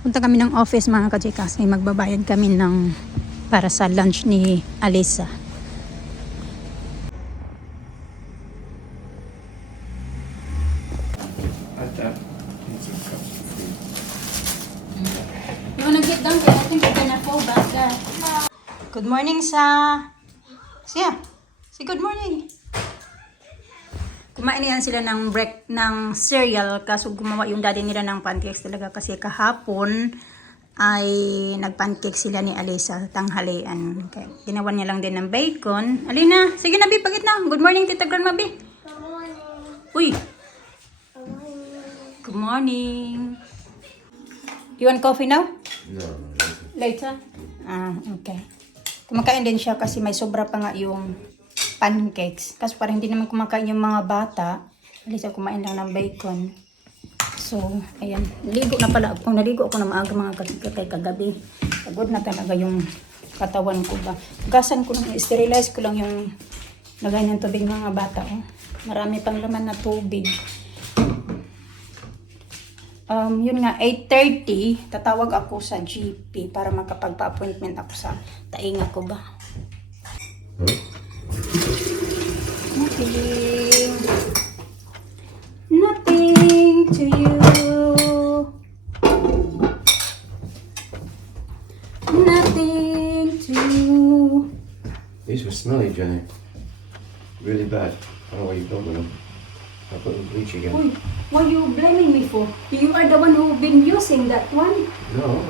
Punta kami ng office mga kachika kasi magbabayad kami ng para sa lunch ni Alisa. You wanna get down there? I think you're gonna fall back there. Good morning sa... Siya. Say good morning. Kumain yan sila ng break ng cereal kaso gumawa yung daddy nila ng pancakes talaga kasi kahapon ay nagpancake sila ni Alisa tanghalian. Okay. Ginawan niya lang din ng bacon. Alina, sige na Bi, pagit na. Good morning Tita Grandma Bi. Good morning. Uy. Good morning. Good morning. You want coffee now? No. Later? Ah, okay. Kumakain din siya kasi may sobra pa nga yung pancakes. Kasi parang hindi naman kumakain yung mga bata. Alisa kumain lang ng bacon. So, ayan. Naligo na pala ako. Naligo ako na maaga mga kay kagabi. Pagod na talaga yung katawan ko ba. Gasan ko lang, sterilize ko lang yung lagay ng tubig ng mga bata. Oh. Marami pang laman na tubig. Yun nga, 8:30, tatawag ako sa GP para makapagpa-appointment ako sa tainga ko ba. Nothing to you. Nothing to you. These were smelly, Jenny. Really bad. I don't know why you built them. I put in bleach again. Uy, what are you blaming me for? You are the one who've been using that one. No,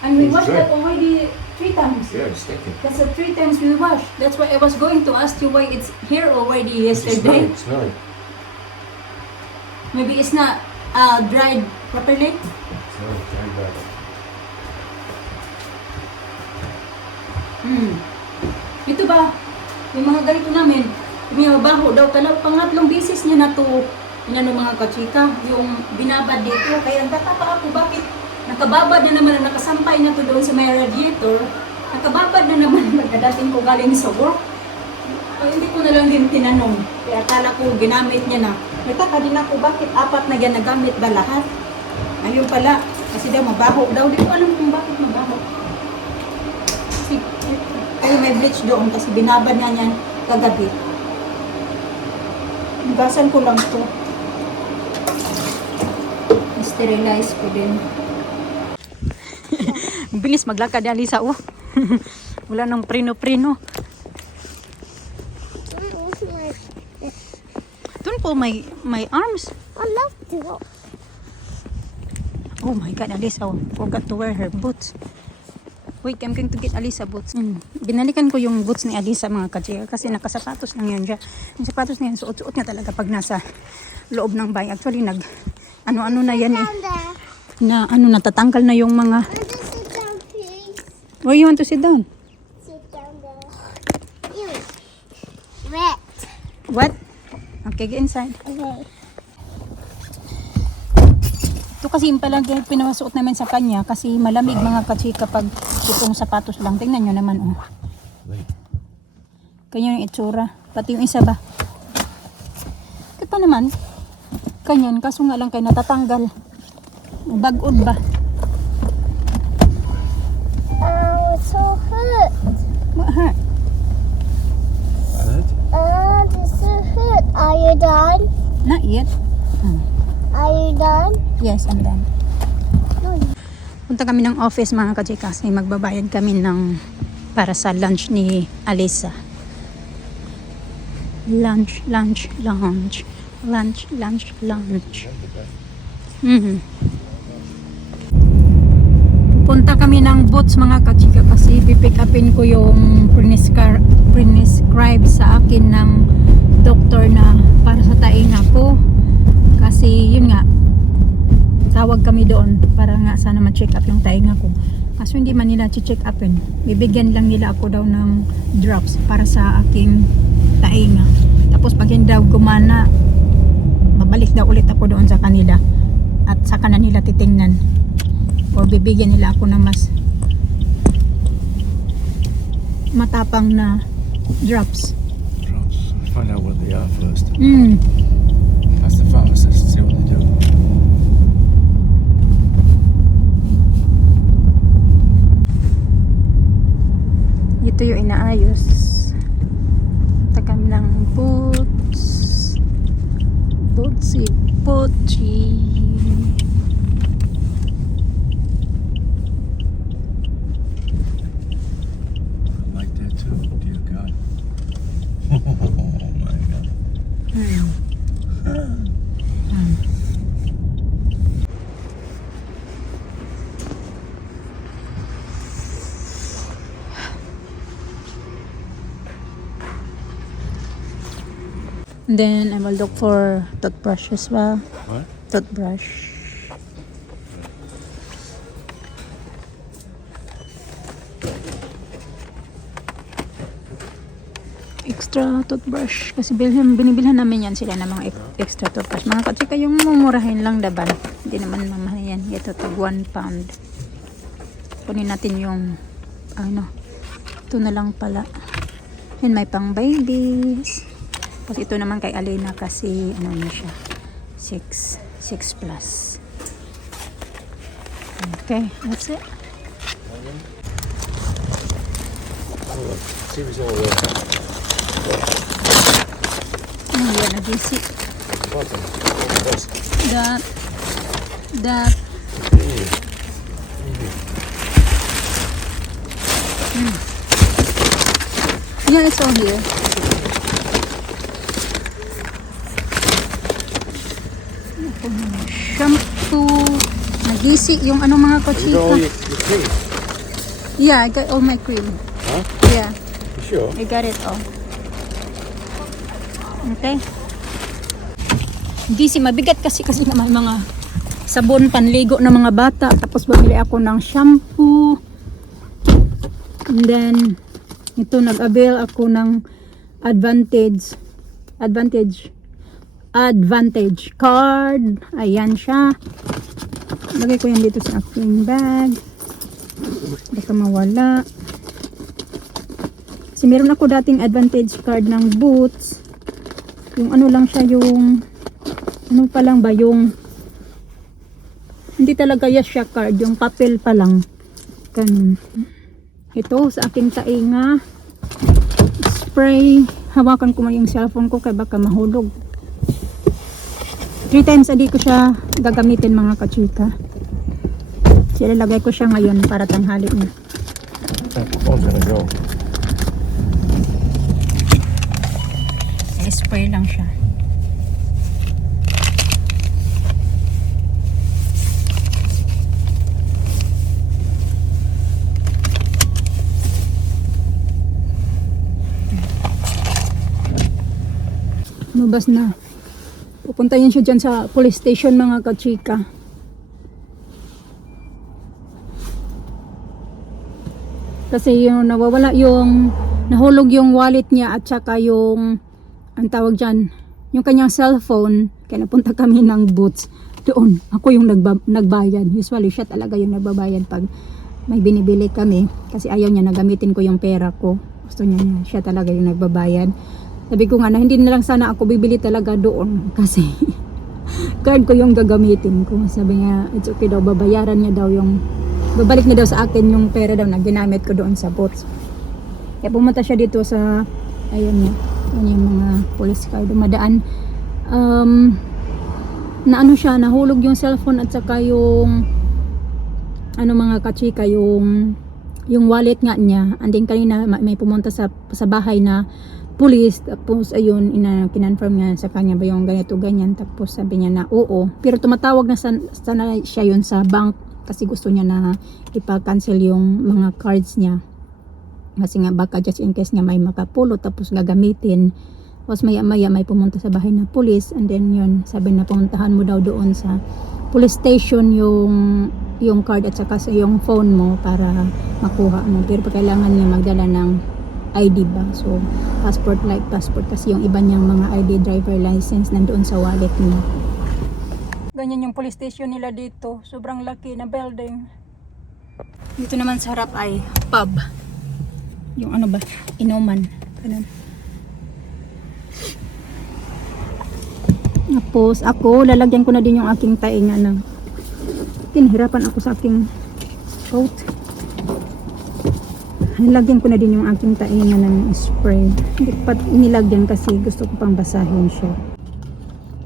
And we It's washed dry. that already 3 times. yeah, it's stinking. That's the 3 times we washed. That's why I was going to ask you why it's here already It's yesterday. smelly. Maybe it's not dried properly. Smelly, very bad. Ito ba, yung mga ganito namin, yung mabaho daw, pangatlong bisis niya na to, inano mga kachika, yung binabad dito. Kaya nagtataka ako, bakit nakababad na naman, nakasampay na to doon sa may radiator, nakababad na naman pagkadating ko galing sa work. Ay, hindi ko na lang din tinanong. Kaya akala ko ginamit niya na. Nagtaka din ako, bakit 4 na yan nagamit ba lahat? Ayun pala, kasi daw mabaho daw. Di ko alam kung bakit mabaho. Kasi, ay may bleach doon kasi binabad na niyan kagabi. Hugasan ko lang to. Sterilize ko din. Bilis maglakad ni Alisa, oh. Wala nang prino-prino. Doon po may arms. I love to. Oh my God, Alisa, oh, forgot to wear her boots. Wait, I'm going to get Alisa boots. Binalikan ko yung boots ni Alisa mga kachika kasi nakasapatos lang yan siya. Yung sapatos na yan, suot-suot niya talaga pag nasa loob ng bahay. Actually, ano-ano na yan eh. Down there. Na natatanggal na yung mga... I want to sit down, please. Where you want to sit down? Sit down there. Ew. Wet. What? Okay, get inside. Okay. Ito kasi yung palagi pinasuot namin sa kanya kasi malamig mga kachika pag itong sapatos lang. Tingnan nyo naman, oh. Ganyan yung itsura. Pati yung isa ba? Ito pa naman. Ganyan, kaso nga lang kayo natatanggal. Bagod ba? Oh, it's so hurt. What hurt? This is so hurt. Are you done? Not yet. Are you done? Yes, I'm done. No. Punta kami ng office mga kachika kasi magbabayad kami ng para sa lunch ni Alisa. Lunch. Punta kami ng Boots mga kachika kasi pipick upin ko yung prescribe sa akin ng doktor na para sa tainga ko. Kasi yun nga, tawag kami doon para nga sana ma-check up yung tainga ko. Kaso hindi man nila check upin. Bibigyan lang nila ako daw ng drops para sa aking tainga. Tapos pag hindi daw gumana, babalik daw ulit ako doon sa kanila. At saka na nila titingnan. O bibigyan nila ako ng mas matapang na drops. Drops. Find out what they are first. Mm. That's the pharmacist. See what they do. Ito yung inaayos. Tagam ng boots. Bootsy, bootsy. Like that too. Dear God. Oh my God. Then I will look for toothbrush as well. What? Toothbrush. Extra toothbrush. Kasi binibilhan namin yan sila ng mga extra toothbrush. Mga katsika yung mumurahin lang daban. Hindi naman mamahal yan. Ito tag 1 pound. Kunin natin yung ano. Ito na lang pala. And may pang babies. Tapos ito naman kay Alena kasi ano na siya. 6 plus. Okay, that's it. See what's all there. Oh, yan na DC. Bottom. That. Yeah, it's all here. Shampoo. Nagisi yung ano mga You got kotsika. all your cream? Yeah, I got all my cream. Huh? Yeah, You sure? I got it all. Okay. Gisi, mabigat kasi naman mga sabon panligo ng mga bata. Tapos bumili ako ng shampoo. And then, ito nag-avail ako ng advantage card. Ayan siya. Lagay ko yan dito sa aking bag. Baka mawala. Kasi meron ako dating advantage card ng Boots. Yung ano lang siya, yung ano pa lang ba, yung hindi talaga yes siya card, yung papel pa lang. Ganun. Ito sa aking tainga. Spray. Hawakan ko man yung cellphone ko kaya baka mahulog. 3 times a day ko siya gagamitin mga kachika. Silalagay ko siya ngayon para tanghali na. Phone's gonna go. Spray lang siya. Lumabas na. Pupuntahin siya dyan sa police station mga kachika. Kasi yung nawawala yung nahulog yung wallet niya at saka yung ang tawag dyan, yung kanyang cellphone. Kaya napunta kami ng Boots. Doon, ako yung nagbayad. Usually siya talaga yung nagbabayad pag may binibili kami. Kasi ayaw niya na gamitin ko yung pera ko. Gusto niya siya talaga yung nagbabayad. Sabi ko nga na hindi na lang sana ako bibili talaga doon. Kasi card ko yung gagamitin ko. Sabi niya, it's okay daw, babayaran niya daw yung, babalik niya daw sa akin yung pera daw na ginamit ko doon sa Boots. Kaya pumunta siya dito sa, ayun niya, yung mga police car dumadaan. Na ano siya, nahulog yung cellphone at saka yung ano mga kachika, yung wallet nga niya. And then kanina may pumunta sa bahay na police, tapos ayun, kinonfirm niya sa kanya ba yung ganito ganyan, tapos sabi niya na oo, pero tumatawag na sana siya yun sa bank kasi gusto niya na ipa-cancel yung mga cards niya kasi nga baka just in case nga may makapulot tapos gagamitin. Tapos maya may pumunta sa bahay na police, and then yun, sabi na pumuntahan mo daw doon sa police station yung card at saka yung phone mo para makuha mo, pero kailangan niya magdala ng ID ba, so passport kasi yung iba niyang mga ID, driver license nandoon sa wallet niya. Ganyan yung police station nila dito, sobrang laki na building. Dito naman sa harap ay pub, yung ano ba, inuman, ganun. Tapos ako, lalagyan ko na din yung aking tainga ng, tinahirapan ako sa aking coat. Lagyan ko na din yung aking tainga ng spray. Hindi ko pa inilagyan kasi gusto ko pang basahin siya.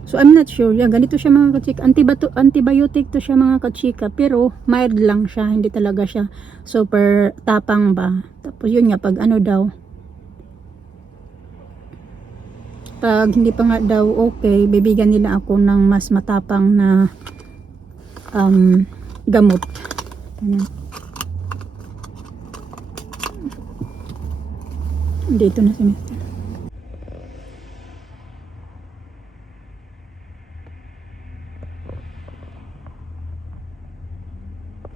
So I'm not sure. Yan, ganito siya mga kachika. Antibiotic to siya mga kachika. Pero mild lang siya. Hindi talaga siya super tapang ba. Tapos yun nga, pag ano daw. Pag hindi pa nga daw okay, bibigyan nila ako ng mas matapang na gamot. Ano? Dito na si Mr.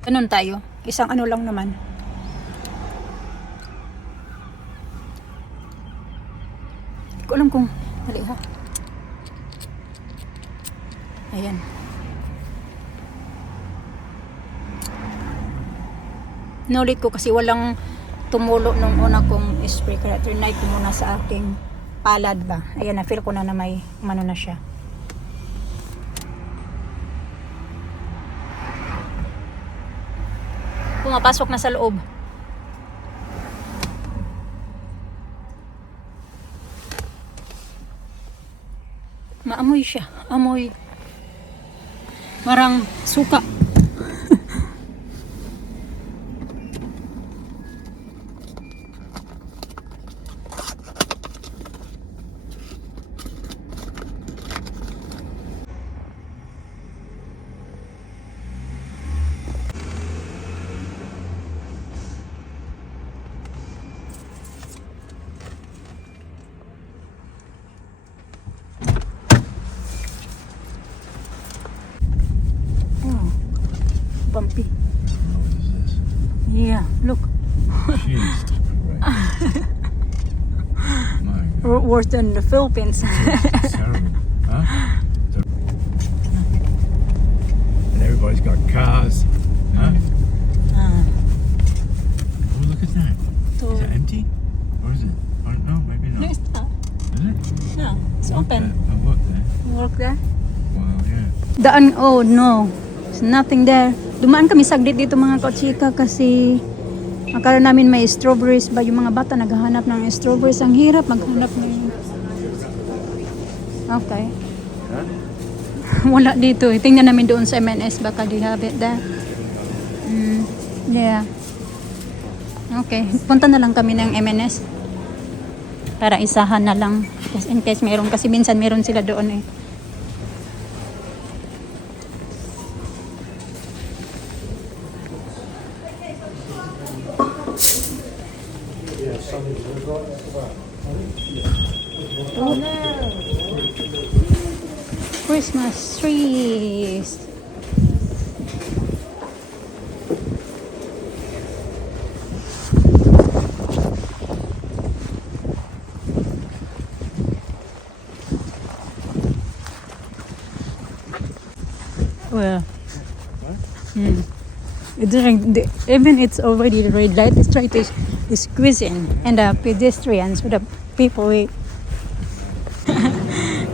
Ganun tayo. Isang ano lang naman. Hindi ko alam kung dali ha. Ayan. Nulit ko kasi walang tumulo nung una kong spray. Kaya trinay ko muna sa aking palad ba. Ayan na, feel ko na may umano na siya. Pumapasok na sa loob. Maamoy siya. Amoy. Marang suka. Bumpy. What is this? Yeah, look. Jeez. Right. My God. Worse than the Philippines. It's terrible. Huh? And everybody's got cars. Huh? Ah, Oh, look at that. so, Is it empty? Or is it? Oh, no, maybe no, not. it's not. Is it? No, it's Walk open. there. I walked there. Work there. Wow, yeah. Daan, oh no. There's nothing there. Dumaan kami saglit dito mga kachika kasi akala namin may strawberries ba, yung mga bata naghahanap ng strawberries. Ang hirap maghanap ng... Okay. Wala dito eh. Tingnan namin doon sa MNS, baka they have it there. Yeah. Okay. Punta na lang kami ng MNS para isahan na lang. Just in case meron, kasi minsan meron sila doon eh. Christmas trees. Well, even it's already the red light. Let's try to squeeze in, and the pedestrians, the people wait.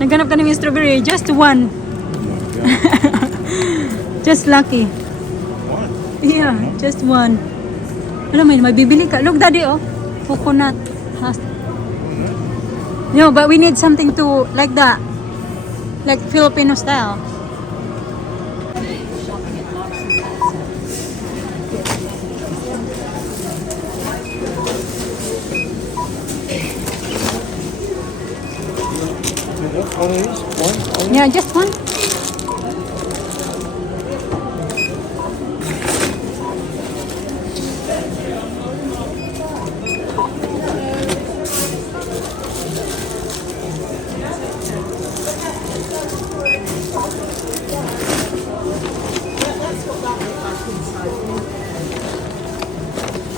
Naghanap ka ng strawberry, just one. Just lucky. One. Yeah, just one. Alam mo yun, may bibili ka. Look, daddy, oh. Coconut. No, but we need something to, like that. Like Filipino style. One of these? One? Yeah, just one.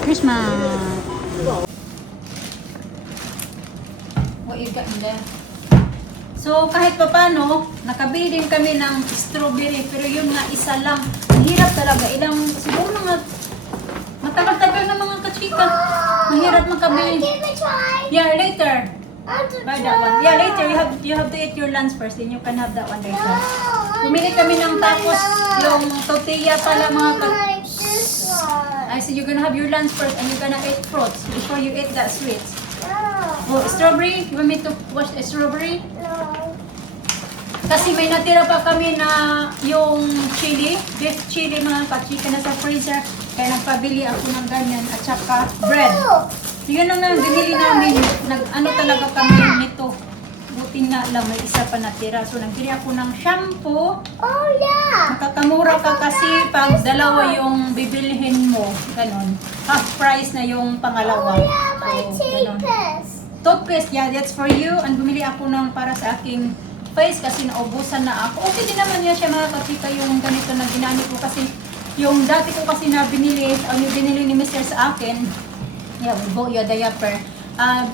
Christmas. What you got in there? So kahit pa paano, nakabili din kami ng strawberry, pero yun nga isa lang. Ang hirap talaga, ilang siguro mga matagal-tagal na mga kachika. Mahirap makabili. Give it a try. Yeah, later. I want to Buy try. that one. Yeah, later you have to eat your lunch first, then you can have that one later. No, Bumili kami ng tapos yung tortilla pala mga I like this one. I said you're gonna gonna have your lunch first and you're gonna eat fruits before you eat that sweets. No. Oh, strawberry? You want me to wash the strawberry? No. Kasi may natira pa kami na yung chili, beef chili mga kachika na sa freezer. Kaya nagpabili ako ng ganyan at saka bread. Oh. Yun lang na binili namin. Ano talaga kami nito. Buti nga lang may isa pa natira. So nagbili ako ng shampoo. Oh, yeah. Makakamura ka kasi pag dalawa yung bibilihin mo. Ganon. Half price na yung Oh, pangalawa. yeah, my So, ganon. toothpaste. Toothpaste, yeah, that's for you. And bumili ako ng para sa aking face kasi naubusan na ako. Okay din naman yan siya mga kachika yung ganito na ginamit ko kasi yung dati ko kasi na binili, yung binili ni Mr. sa akin, yeah, we bought you a diaper.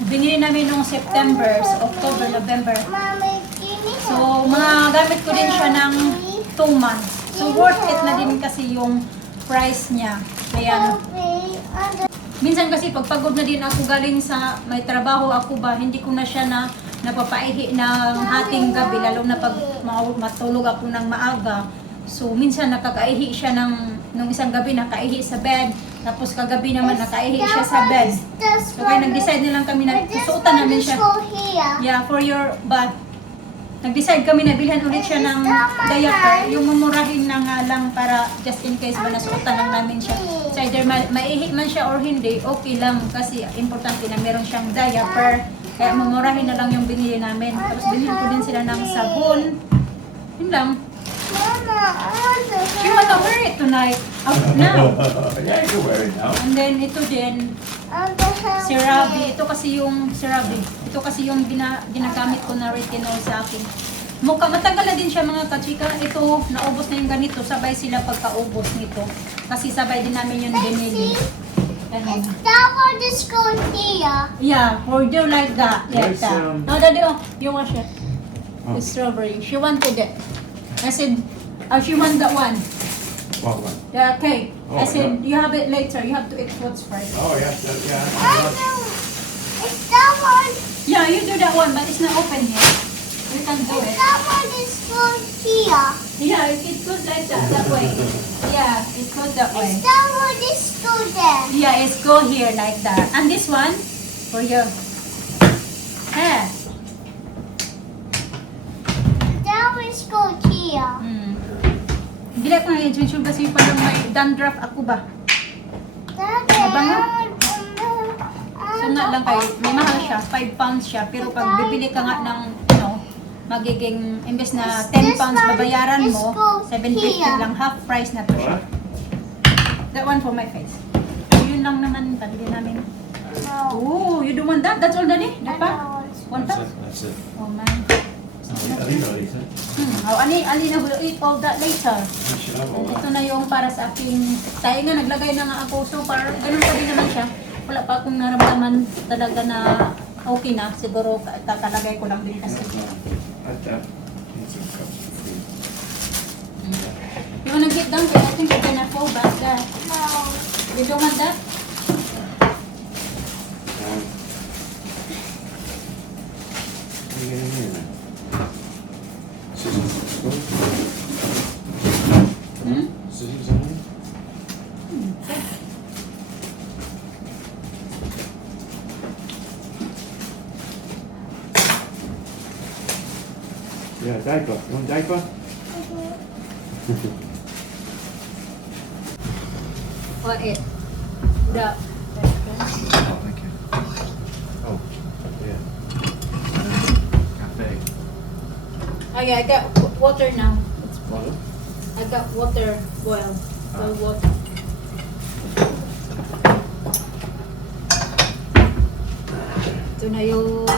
Binili namin noong September, so October, November. Mommy, give me So, mga gamit ko din siya ng 2 months. So, worth it na din kasi yung price niya. Kaya, minsan kasi pag pagod na din ako galing sa may trabaho ako ba, hindi ko na siya na napapaihi ng hating gabi, lalo na pag matulog ako ng maaga. So, minsan nakakaihi siya nung isang gabi, nakaihi sa bed. Tapos kagabi naman nakaihi siya sa bed. So, kaya nag-decide na lang kami na susuotan namin siya. Yeah, for your bath. Nag-decide kami na bilhan ulit siya ng diaper. Yung mamurahin na nga lang para just in case ba nasuotan lang namin siya. So either maihi man siya or hindi, okay lang. Kasi importante na meron siyang diaper. Kaya mamurahin na lang yung binili namin. Tapos bilhin ko din sila ng sabon. Yun lang. Mama, I want to She wanna wear it tonight. Out now. Yeah, you can wear it now. And then ito din. Si Rabi, ito kasi yung si Rabi. Ito kasi yung ginagamit ko na retinol sa akin. Matagal na din siya mga kachika. Ito, naubos na yung ganito. Sabay sila pagkaubos nito. Kasi sabay din namin yung binili. Ganun. That one is going here. Yeah, for you like that. Like Yes, that. No, Daddy, oh, you wash it. The strawberry. She wanted it. I said, she want that one. What one? Yeah, okay. Oh, I said, you have it later. You have to eat fruits first. Oh, yeah, I yeah. know. It's that one. Yeah, you do that one, but it's not open yet. You can do it. That one is going here. Yeah, it goes like that way. Yeah, it goes that way. It's that one is go there. Yeah, it's go here like that. And this one, for you. Yeah. That one is go here. Hindi ko na yung kasi parang may dandruff ako ba? Daddy, Mabango? I So nga lang kayo, may mahal siya, 5 pounds siya. Pero pag bibili ka nga ng, magiging, imbes na 10 pounds babayaran mo, 7.50 lang, half price na to siya. That one for my face. So, yun lang naman, pabili namin. No. Oh, you don't want that? That's all Daddy? Dapat? One That's pack? it. That's it. Oh man. I think I'll eat it. Oh, Alina will eat all that later. You should have all Ito that. na yung para sa aking, tayo nga naglagay na nga ako. So, parang ganun pa din naman siya. Wala pa akong naramdaman talaga na okay na. Siguro kakalagay ko lang din kasi. Add that. Need some cups of food. You wanna get down there? I think you're gonna fall back there. No. You don't want that? What are you getting here then? Scissors. Spoon? Hmm? Scissors on here? Yeah, diaper. You want diaper? What it? The Oh, thank you. Oh, yeah. Cafe. Oh yeah, I got water now. Water? I got water boil water. Ito na yung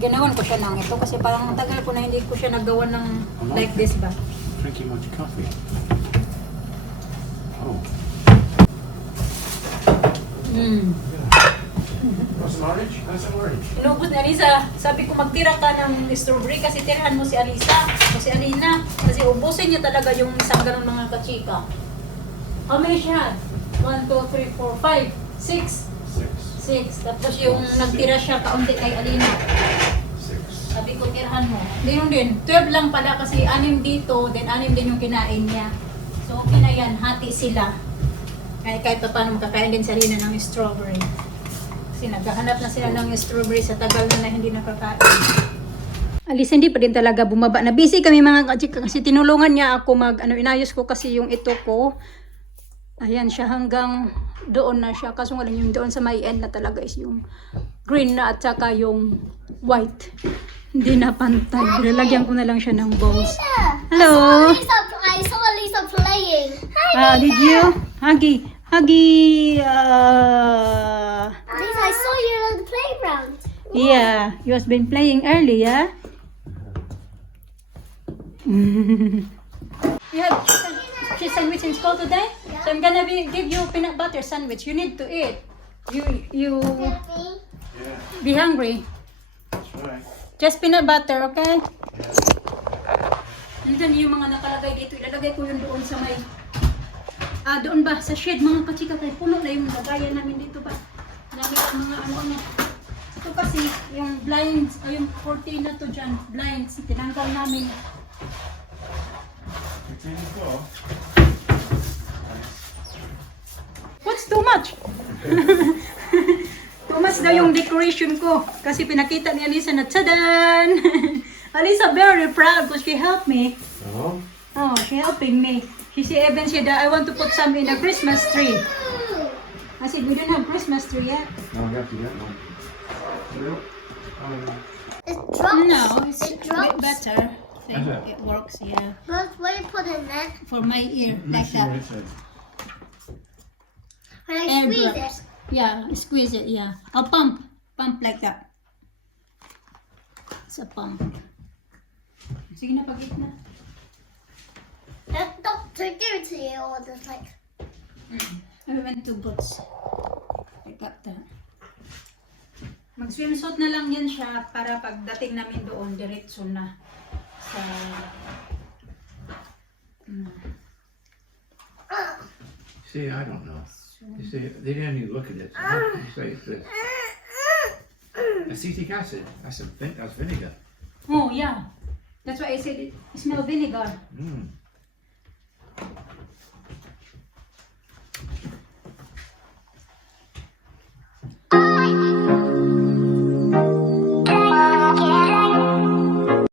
ganawan ko siya ng ito kasi parang matagal ko na hindi ko siya nagawa ng like this ba. Drinking much coffee. Oh. Want some orange? Have some orange. Inubos ni Alisa. Sabi ko magtira ka ng strawberry kasi tirahan mo si Alisa o si Alina. Kasi ubusin niya talaga yung isang ganun mga kachika. How many siya? 1, 2, 3, 4, 5, 6. 6. Tapos yung nagtira siya kaunti kay Alina. 6. Sabi ko tirahan mo. Ganun din. 12 lang pala kasi 6 dito, then 6 din yung kinain niya. So okay na yan. Hati sila. Kahit pa paano makakain din sa Rina ng strawberry. Kasi naghahanap na sila ng strawberry sa tagal na hindi nakakain. Alis hindi pa din talaga bumaba. Na busy kami mga kachika kasi tinulungan niya ako inayos ko kasi yung ito ko. Ayan siya hanggang doon na siya. Kaso nga lang yung doon sa may end na talaga is yung green na at saka yung white. Hindi na pantay. Lalagyan ko na lang siya ng balls. Hello! I saw Lisa playing. Did you? Huggy. Lisa, I saw you on the playground. Yeah, you has been playing early, yeah? You had cheese sandwich in school today? So I'm gonna give you peanut butter sandwich. You need to eat. You be hungry. That's right. Just peanut butter, okay? Nandiyan yung mga nakalagay dito. Ilalagay ko yun doon sa may... doon ba? Sa shed mga kachika. Kaya puno na yung lagayan namin dito ba? Dami ang mga ano. Ito kasi yung blinds, o yung cortina to dyan. Blinds. Tinanggal namin. It's in the door. What's too much? Too much daw yung decoration ko. Kasi pinakita ni Alisa na tadan! Alisa very proud because she helped me. Oh, Oh, she helping me. She said that I want to put some in a Christmas tree. I said we don't have Christmas tree yet. no, we have to get one. It drops. No, it's It a bit drops. better. I think Is it? it works, yeah. But when you put it in there, For my ear, like Let's see what that. it says. when I Air squeeze drops. it, Yeah, squeeze it, yeah. I'll pump like that. It's a pump. Sige na, pag-eat na. that doctor give it to you or just like. I went to Boots. I got that. Mag-swimsuit na lang yan siya para pagdating namin doon, diretso na sa... See, I don't know. You see, they didn't even look at it. How can you say it's this? Acetic acid. That's vinegar. Oh, yeah. That's why I said it smells vinegar. Mm.